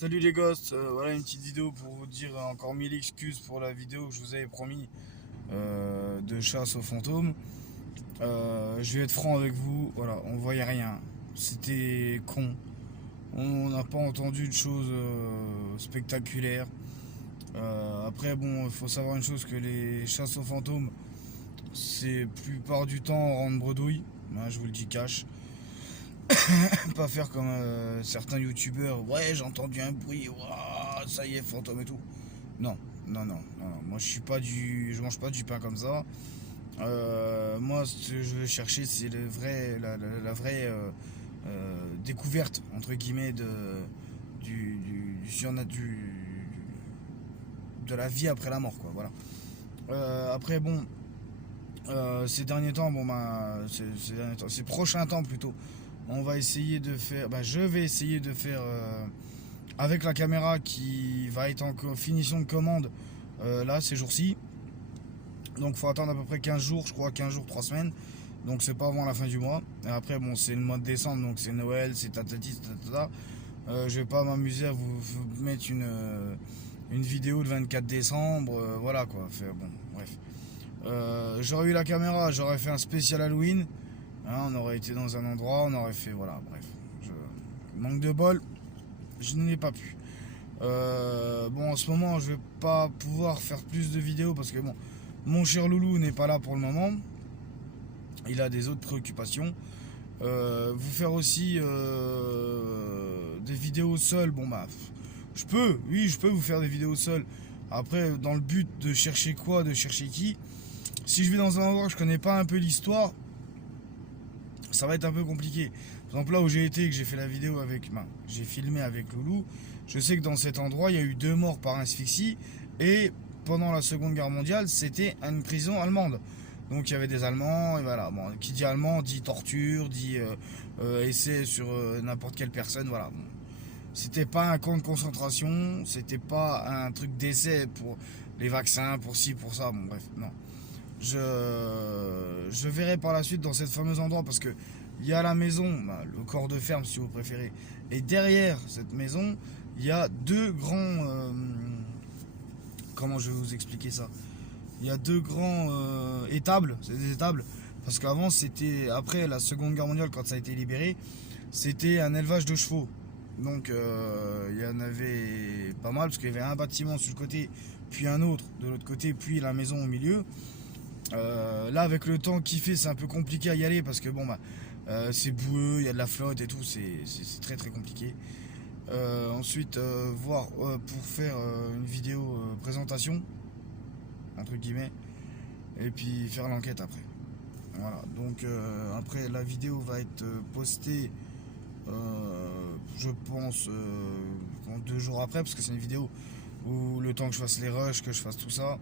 Salut les ghosts, voilà une petite vidéo pour vous dire encore mille excuses pour la vidéo que je vous avais promis de chasse aux fantômes. Je vais être franc avec vous, voilà, on voyait rien. C'était con. On n'a pas entendu de choses spectaculaires. Après, bon, il faut savoir une chose, que les chasses aux fantômes, c'est plupart du temps en rente bredouille. Hein, je vous le dis cash. Pas faire comme certains youtubeurs. Ouais, j'ai entendu un bruit. Ouah, ça y est, fantôme et tout. Non, non. Moi, je mange pas du pain comme ça. Moi, ce que je veux chercher, c'est la vraie découverte entre guillemets de la vie après la mort, quoi. Voilà. Après, bon, ces derniers temps, bon, ces prochains temps plutôt, on va essayer de faire. Bah, je vais essayer de faire avec la caméra qui va être en finition de commande là ces jours-ci. Donc faut attendre à peu près 15 jours, je crois 15 jours, 3 semaines. Donc c'est pas avant la fin du mois. Et après bon c'est le mois de décembre, donc c'est Noël, c'est tatati, tatata. Je vais pas m'amuser à vous mettre une vidéo le 24 décembre, voilà quoi. Bon, bref. J'aurais eu la caméra, j'aurais fait un spécial Halloween. Hein, on aurait été dans un endroit, on aurait fait, voilà, bref. Manque de bol, je n'ai pas pu. Bon, en ce moment, je vais pas pouvoir faire plus de vidéos parce que bon, mon cher Loulou n'est pas là pour le moment. Il a des autres préoccupations. Vous faire aussi des vidéos seul, bon bah, oui, je peux vous faire des vidéos seul. Après, dans le but de chercher quoi, de chercher qui. Si je vais dans un endroit que je connais pas un peu l'histoire, ça va être un peu compliqué. Par exemple, là où j'ai été, que j'ai fait la vidéo avec, j'ai filmé avec Loulou, je sais que dans cet endroit, il y a eu 2 morts par asphyxie et pendant la Seconde Guerre mondiale, c'était une prison allemande. Donc il y avait des Allemands, et voilà. Bon, qui dit allemand dit torture, dit essai sur n'importe quelle personne, voilà. Bon. C'était pas un camp de concentration, c'était pas un truc d'essai pour les vaccins, pour ci, pour ça, bon bref, non. Je verrai par la suite dans cet fameux endroit parce que il y a la maison, le corps de ferme si vous préférez, et derrière cette maison, il y a 2 grands. Comment je vais vous expliquer ça? Il y a 2 grands étables, c'est des étables, parce qu'avant c'était, après la Seconde Guerre mondiale, quand ça a été libéré, c'était un élevage de chevaux. Donc il y en avait pas mal, parce qu'il y avait un bâtiment sur le côté, puis un autre de l'autre côté, puis la maison au milieu. Là, avec le temps qui fait, c'est un peu compliqué à y aller parce que bon, c'est boueux, il y a de la flotte et tout, c'est très très compliqué. Ensuite, voir pour faire une vidéo présentation, entre guillemets, et puis faire l'enquête après. Voilà, donc après la vidéo va être postée, je pense, 2 jours après, parce que c'est une vidéo où le temps que je fasse les rushs, que je fasse tout ça,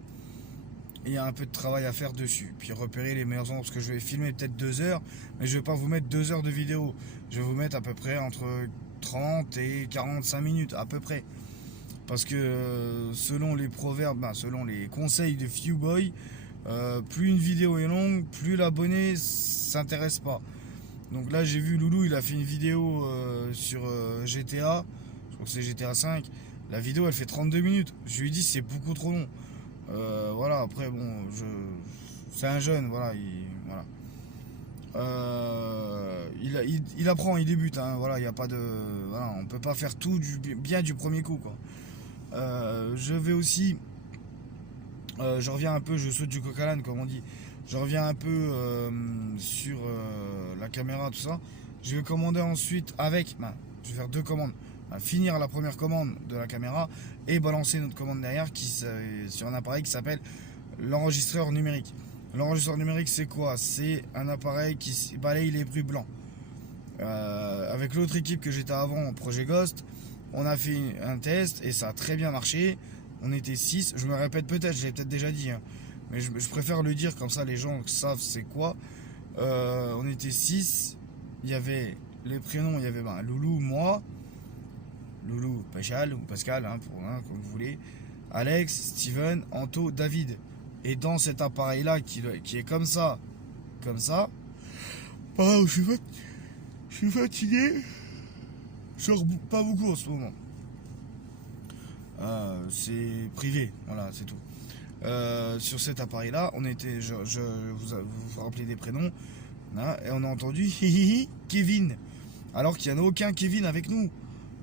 il y a un peu de travail à faire dessus. Puis repérer les meilleurs endroits, parce que je vais filmer peut-être 2 heures, mais je vais pas vous mettre 2 heures de vidéo. Je vais vous mettre à peu près entre 30 et 45 minutes, à peu près. Parce que selon les proverbes, selon les conseils de Fewboy, plus une vidéo est longue, plus l'abonné s'intéresse pas. Donc là j'ai vu Loulou, il a fait une vidéo sur GTA, je crois que c'est GTA 5. La vidéo elle fait 32 minutes. Je lui ai dit c'est beaucoup trop long. Voilà, après bon, c'est un jeune, voilà, voilà. Il apprend, il débute, hein, voilà, il y a pas de, voilà, on peut pas faire tout bien du premier coup, quoi. Je vais aussi, je reviens un peu, je saute du coq à l'âne, comme on dit. Je reviens un peu sur la caméra, tout ça. Je vais commander ensuite avec, je vais faire 2 commandes. Finir la première commande de la caméra et balancer notre commande derrière sur un appareil qui s'appelle l'enregistreur numérique. L'enregistreur numérique, c'est quoi? C'est un appareil qui balaye les bruits blancs. Avec l'autre équipe que j'étais avant, Projet Ghost, on a fait un test et ça a très bien marché. On était 6. Je me répète peut-être, je l'ai peut-être déjà dit, hein, mais je préfère le dire comme ça les gens savent c'est quoi. On était 6. Il y avait les prénoms, il y avait Loulou, moi, Loulou, Pascal, ou Pascal, hein, comme vous voulez, Alex, Steven, Anto, David. Et dans cet appareil-là, qui est comme ça, je suis fatigué, je sors pas beaucoup en ce moment. c'est privé, voilà, c'est tout. Sur cet appareil-là, on était, vous rappelez des prénoms, hein, et on a entendu hihihi Kevin, alors qu'il n'y en a aucun Kevin avec nous.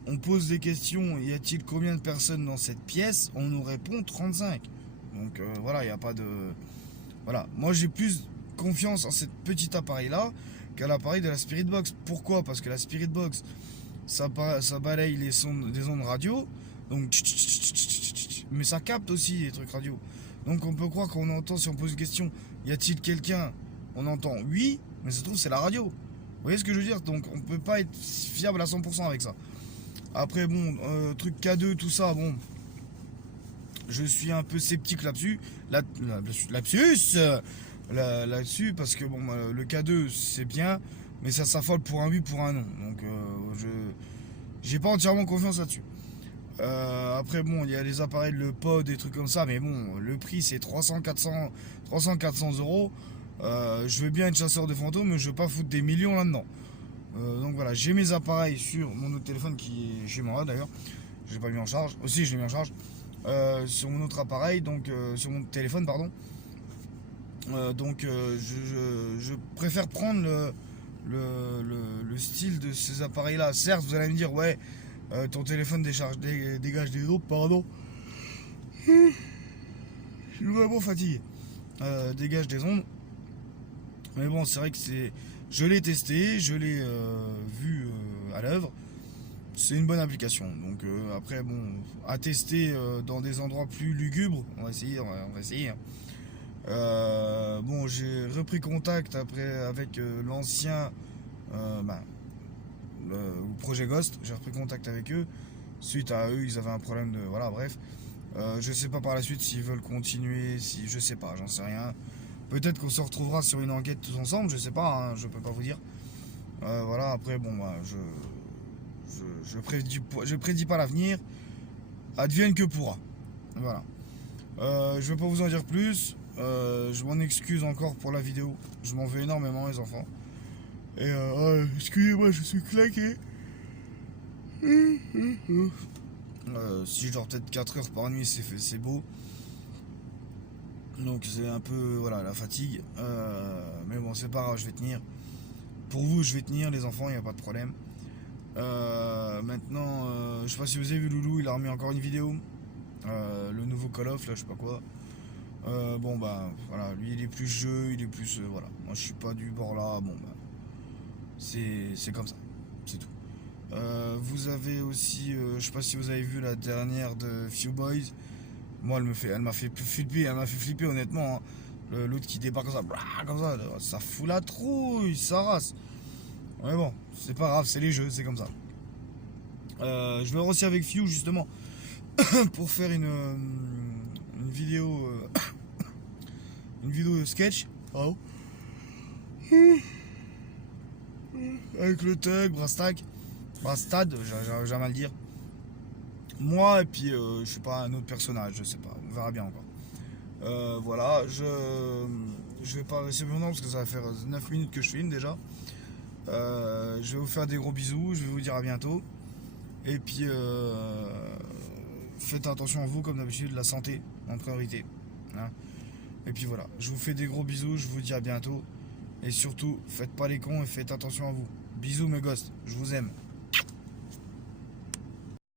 On pose des questions, y a-t-il combien de personnes dans cette pièce? On nous répond 35. Donc voilà, il n'y a pas de... Voilà, moi j'ai plus confiance en cet petit appareil-là qu'à l'appareil de la Spirit Box. Pourquoi? Parce que la Spirit Box, ça balaye les sons des ondes radio, donc mais ça capte aussi les trucs radio. Donc on peut croire qu'on entend, si on pose une question, y a-t-il quelqu'un? On entend oui, mais ça se trouve c'est la radio. Vous voyez ce que je veux dire? Donc on peut pas être fiable à 100% avec ça. Après bon, truc K2, tout ça, bon, je suis un peu sceptique là-dessus, là-dessus, parce que bon, le K2 c'est bien, mais ça s'affole pour un oui, pour un non. Donc j'ai pas entièrement confiance là-dessus. Après bon, il y a les appareils, le pod, des trucs comme ça, mais bon, le prix c'est 300-400 euros. Je veux bien être chasseur de fantômes, mais je veux pas foutre des millions là-dedans. Donc voilà, j'ai mes appareils sur mon autre téléphone qui est chez moi d'ailleurs. Je l'ai pas mis en charge. Aussi, je l'ai mis en charge sur mon autre appareil, donc sur mon téléphone, pardon. Je préfère prendre le style de ces appareils-là. Certes, vous allez me dire, ouais, ton téléphone dégage des ondes, pardon. Je suis vraiment fatigué. Dégage des ondes. Mais bon, c'est vrai que je l'ai testé, je l'ai vu à l'œuvre. C'est une bonne application. Donc après, bon, à tester dans des endroits plus lugubres, on va essayer. Bon, j'ai repris contact après avec l'ancien le projet Ghost. J'ai repris contact avec eux. Suite à eux, ils avaient un problème de... Voilà, bref. Je sais pas par la suite s'ils veulent continuer, si je sais pas, j'en sais rien. Peut-être qu'on se retrouvera sur une enquête tous ensemble, je sais pas, hein, je peux pas vous dire. Voilà, après, bon, bah, je prédis pas l'avenir. Advienne que pourra. Voilà. Je vais pas vous en dire plus. Je m'en excuse encore pour la vidéo. Je m'en veux énormément, les enfants. Et excusez-moi, je suis claqué. Si je dors peut-être 4 heures par nuit, c'est beau. Donc c'est un peu, voilà, la fatigue. Mais bon, c'est pas grave, je vais tenir. Pour vous, je vais tenir, les enfants, il n'y a pas de problème. Maintenant, je sais pas si vous avez vu Loulou, il a remis encore une vidéo. Le nouveau Call of, là, je sais pas quoi. Bon, bah, voilà, lui, il est plus jeu, il est plus... voilà, moi, je suis pas du bord là. Bon, bah, c'est comme ça, c'est tout. Vous avez aussi, je sais pas si vous avez vu la dernière de Few Boys. Moi, elle m'a fait flipper honnêtement. Hein. L'autre qui débarque comme ça, ça fout la trouille, ça rase. Mais bon, c'est pas grave, c'est les jeux, c'est comme ça. Je vais aussi avec Few justement pour faire une vidéo, une vidéo sketch. Oh. Avec le Tug, Brastad, j'ai jamais à le dire. Moi et puis je sais pas, un autre personnage, je sais pas, on verra bien encore. Voilà, je vais pas rester plus longtemps parce que ça va faire 9 minutes que je filme déjà. Je vais vous faire des gros bisous, je vais vous dire à bientôt. Et puis faites attention à vous comme d'habitude, la santé en priorité. Hein. Et puis voilà, je vous fais des gros bisous, je vous dis à bientôt. Et surtout, faites pas les cons et faites attention à vous. Bisous mes gosses, je vous aime.